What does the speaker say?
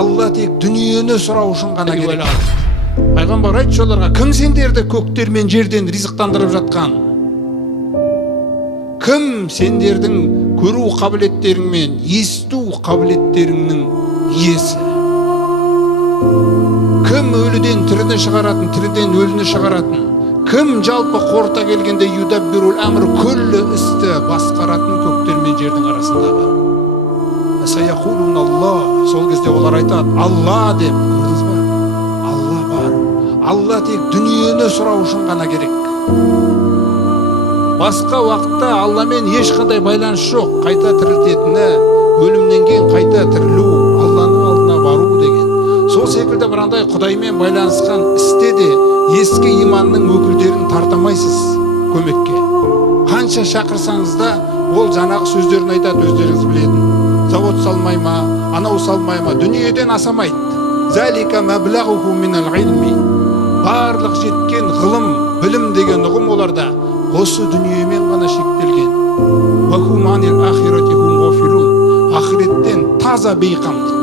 Алла тек дүниені сұрау үшін ғана керек. Пайғамбар айтшы оларға, кім сендерді көктер мен жерден ризықтандырып жатқан? Кім сендердің көру қабілеттерің мен есту қабілеттеріңнің иесі? Кім өліден тіріні шығаратын, тіріден өліні шығаратын? Кім жалпы қорыта келгенде юдаббирул әмір күллі істі басқаратын көктер мен жердің арасындағы? Саяқулун Аллах. Сол кезде олар айтады, Алла деп. Көрдіңіз ба? Алла бар. Алла тек дүниені сұрау үшін ғана керек. Басқа уақытта Алламен ешқандай байланыс жоқ. Қайта тірілтетіні, өлімнен кейін қайта тірілу, Алланың алдына бару деген. Сол секілді бірандай Құдаймен байланысқан істе де ескі иманның өкілдерін тартамайсыз көмекке. Қанша шақырсаңыз да, ол жаңағы сөздерін айтады, өздеріңіз білетін. Завод салмай ма, анау салмай ма, дүниеден асамайды. Залика маблағуху минал илми. Барлық жеткен ғылым, білім деген ұғым оларда осы дүниемен ғана шектелген. Ахиреттен таза бейқам.